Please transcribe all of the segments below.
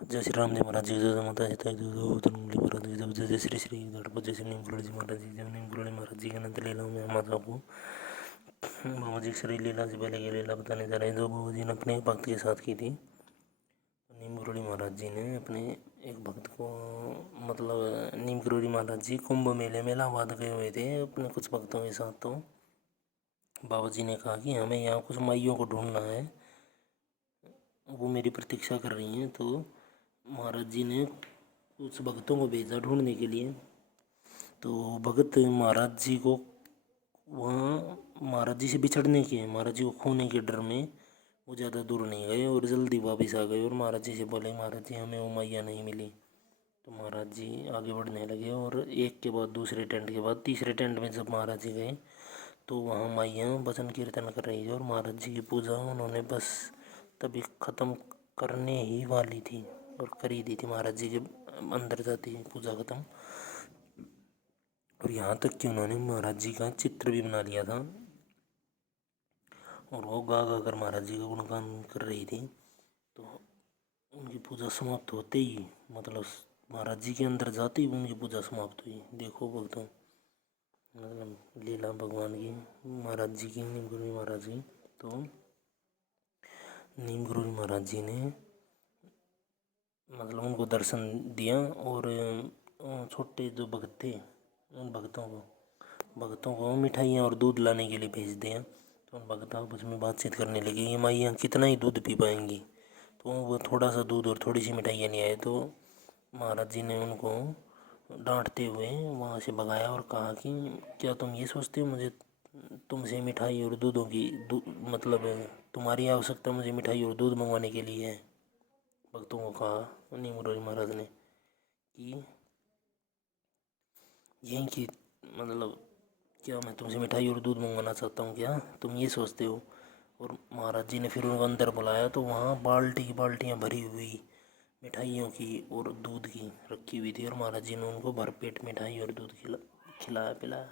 जय श्री राम जी महाराज जी, जय माता सीता जी, जय महाराज जी, जय जय श्री श्री गणपति जय श्री नीम करोड़ी जी महाराज जी, जय नीम करोड़ी महाराज जी के अनंत लीलाओं में हम आपको बाबा जी श्री लीला से पहले की लीला बताने जा रहे हैं जो बाबा जी ने अपने एक भक्त के साथ की थी। नीम करोड़ी महाराज जी ने अपने एक भक्त को नीम करोड़ी महाराज जी कुंभ मेले में इलाहाबाद गए हुए थे अपने कुछ भक्तों के साथ। तो बाबा जी ने कहा कि हमें यहाँ कुछ माइयों को ढूंढना है, वो मेरी प्रतीक्षा कर रही हैं। तो महाराज जी ने कुछ भक्तों को भेजा ढूंढने के लिए। तो भगत महाराज जी को वहाँ महाराज जी से बिछड़ने के, महाराज जी को खोने के डर में वो ज़्यादा दूर नहीं गए और जल्दी वापस आ गए और महाराज जी से बोले महाराज जी हमें वो मैया नहीं मिली। तो महाराज जी आगे बढ़ने लगे और एक के बाद दूसरे टेंट के बाद तीसरे टेंट में जब महाराज जी गए तो वहाँ मैया भजन कीर्तन कर रही थी और महाराज जी की पूजा उन्होंने बस तभी ख़त्म करने ही वाली थी और कर ही दी थी। महाराज जी के अंदर जाती पूजा ख़त्म। और यहाँ तक कि उन्होंने महाराज जी का चित्र भी बना लिया था और वो गा गा कर महाराज जी का गुणगान कर रही थी। तो उनकी पूजा समाप्त होते ही महाराज जी के अंदर जाते ही उनकी पूजा समाप्त हुई। देखो भक्तों लीला भगवान की, महाराज जी की, नीम करोड़ी महाराज की। तो नीम करोड़ी महाराज जी ने उनको दर्शन दिया और छोटे जो भक्त थे उन भक्तों को मिठाइयाँ और दूध लाने के लिए भेज दिया। तो उन भक्त आपस में बातचीत करने लगे ये माइयाँ कितना ही दूध पी पाएंगी। तो वो थोड़ा सा दूध और थोड़ी सी मिठाइयाँ नहीं आए। तो महाराज जी ने उनको डांटते हुए वहाँ से भगाया और कहा कि क्या तुम ये सोचते हो मुझे तुमसे मिठाई और दूधों की तुम्हारी आवश्यकता मुझे मिठाई और दूध मंगवाने के लिए है। भक्तों को कहा नीम करोड़ी महाराज ने कि यही कि क्या मैं तुमसे मिठाई और दूध मंगवाना चाहता हूँ, क्या तुम ये सोचते हो। और महाराज जी ने फिर उनको अंदर बुलाया तो वहाँ बाल्टियाँ भरी हुई मिठाइयों की और दूध की रखी हुई थी और महाराज जी ने उनको भरपेट मिठाई और दूध खिलाया पिलाया।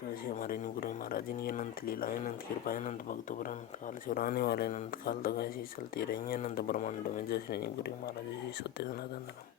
तो ऐसे हमारे नीम करोड़ी महाराज जी ने अनंत लीलाएं, अनंत कृपाएं, अनंत भक्तों पर अनंत काल से और आने वाले अनंत काल तक ऐसे ही चलती रहेंगी अनंत ब्रह्मांडों में। जय श्री नीम करोड़ी महाराज जी, सत्य सनातन धर्म।